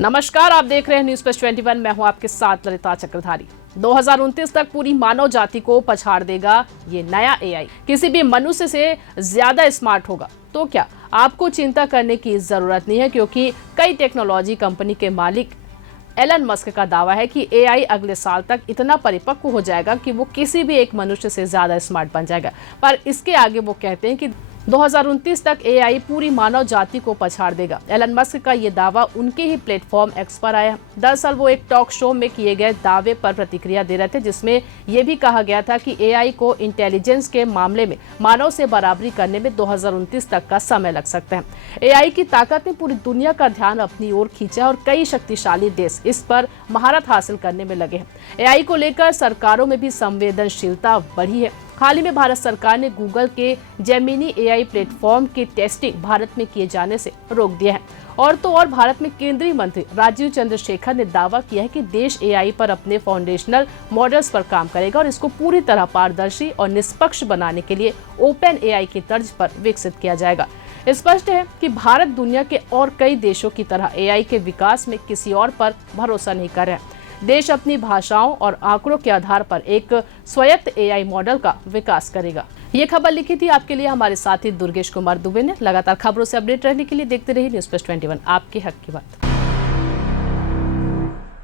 नमस्कार, आप देख रहे हैं न्यूज़ प्लस 21। मैं हूं आपके साथ ललिता चक्रधारी। 2029 तक पूरी मानव जाति को पछाड़ देगा ये नया एआई। किसी भी मनुष्य से ज्यादा स्मार्ट होगा। तो क्या आपको चिंता करने की जरूरत नहीं है, क्योंकि कई टेक्नोलॉजी कंपनी के मालिक एलन मस्क का दावा है कि एआई अगले साल तक इतना परिपक्व हो जाएगा कि वो किसी भी एक मनुष्य से ज्यादा स्मार्ट बन जाएगा। पर इसके आगे वो कहते हैं कि 2029 तक एआई पूरी मानव जाति को पछाड़ देगा। एलन मस्क का ये दावा उनके ही प्लेटफॉर्म एक्स पर आया। दरअसल वो एक टॉक शो में किए गए दावे पर प्रतिक्रिया दे रहे थे, जिसमें यह भी कहा गया था कि एआई को इंटेलिजेंस के मामले में मानव से बराबरी करने में 2029 तक का समय लग सकता है। एआई की ताकत ने पूरी दुनिया का ध्यान अपनी ओर खींचा और कई शक्तिशाली देश इस पर महारत हासिल करने में लगे हैं। एआई को लेकर सरकारों में भी संवेदनशीलता बढ़ी है। हाल ही में भारत सरकार ने गूगल के जेमिनी एआई प्लेटफॉर्म की टेस्टिंग भारत में किए जाने से रोक दिया है। और तो और भारत में केंद्रीय मंत्री राजीव चंद्रशेखर ने दावा किया है कि देश एआई पर अपने फाउंडेशनल मॉडल्स पर काम करेगा और इसको पूरी तरह पारदर्शी और निष्पक्ष बनाने के लिए ओपन एआई की तर्ज पर विकसित किया जाएगा। स्पष्ट है कि भारत दुनिया के और कई देशों की तरह एआई के विकास में किसी और पर भरोसा नहीं कर रहा है। देश अपनी भाषाओं और आंकड़ों के आधार पर एक स्वायत्त एआई मॉडल का विकास करेगा। ये खबर लिखी थी आपके लिए हमारे साथी दुर्गेश कुमार दुबे ने। लगातार खबरों से अपडेट रहने के लिए देखते रहिए न्यूज़ प्लस 21, आपके हक की बात।